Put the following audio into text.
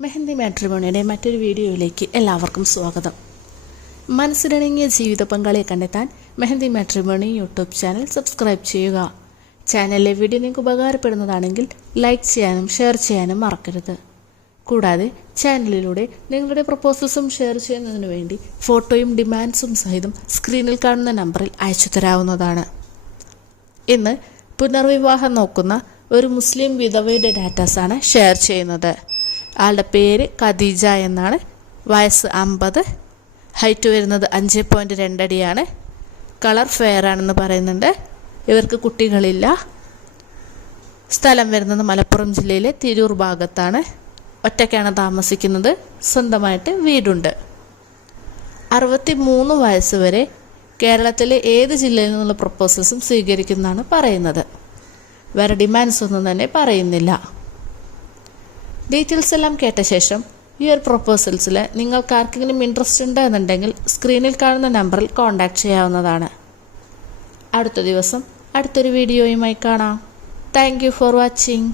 മെഹന്തി മാട്രിമോണിയുടെ മറ്റൊരു വീഡിയോയിലേക്ക് എല്ലാവർക്കും സ്വാഗതം. മനസ്സിലിണങ്ങിയ ജീവിത പങ്കാളിയെ കണ്ടെത്താൻ Mehandi matrimony YouTube channel subscribe ചെയ്യുക. ചാനലിലെ വീഡിയോ നിങ്ങൾക്ക് ഉപകാരപ്പെടുന്നതാണെങ്കിൽ ലൈക്ക് ചെയ്യാനും ഷെയർ ചെയ്യാനും മറക്കരുത്. കൂടാതെ ചാനലിലൂടെ നിങ്ങളുടെ പ്രപ്പോസൽസും ഷെയർ ചെയ്യുന്നതിന് വേണ്ടി ഫോട്ടോയും ഡിമാൻഡ്സും സഹിതം സ്ക്രീനിൽ കാണുന്ന നമ്പറിൽ അയച്ചു തരാവുന്നതാണ്. ഇന്ന് പുനർവിവാഹം നോക്കുന്ന ഒരു മുസ്ലിം വിധവയുടെ ഡാറ്റാസാണ് ഷെയർ ചെയ്യുന്നത്. ആളുടെ പേര് ഖദീജ എന്നാണ്. വയസ്സ് അമ്പത്. ഹൈറ്റ് വരുന്നത് അഞ്ച് പോയിന്റ് രണ്ടടിയാണ് കളർ ഫെയർ ആണെന്ന് പറയുന്നുണ്ട്. ഇവർക്ക് കുട്ടികളില്ല. സ്ഥലം വരുന്നത് മലപ്പുറം ജില്ലയിലെ തിരൂർ ഭാഗത്താണ്. ഒറ്റയ്ക്കാണ് താമസിക്കുന്നത്. സ്വന്തമായിട്ട് വീടുണ്ട്. അറുപത്തി മൂന്ന് വയസ്സ് വരെ കേരളത്തിലെ ഏത് ജില്ലയിൽ നിന്നുള്ള പ്രപ്പോസൽസും സ്വീകരിക്കുന്നതാണ് പറയുന്നത്. വേറെ ഡിമാൻഡ്സ് ഒന്നും തന്നെ പറയുന്നില്ല. ഡീറ്റെയിൽസ് എല്ലാം കേട്ട ശേഷം ഈ ഒരു പ്രൊപ്പോസൽസിൽ നിങ്ങൾക്ക് ആർക്കെങ്കിലും ഇൻട്രസ്റ്റ് ഉണ്ട് എന്നുണ്ടെങ്കിൽ സ്ക്രീനിൽ കാണുന്ന നമ്പറിൽ കോൺടാക്ട് ചെയ്യാവുന്നതാണ്. അടുത്ത ദിവസം അടുത്തൊരു വീഡിയോയുമായി കാണാം. Thank for watching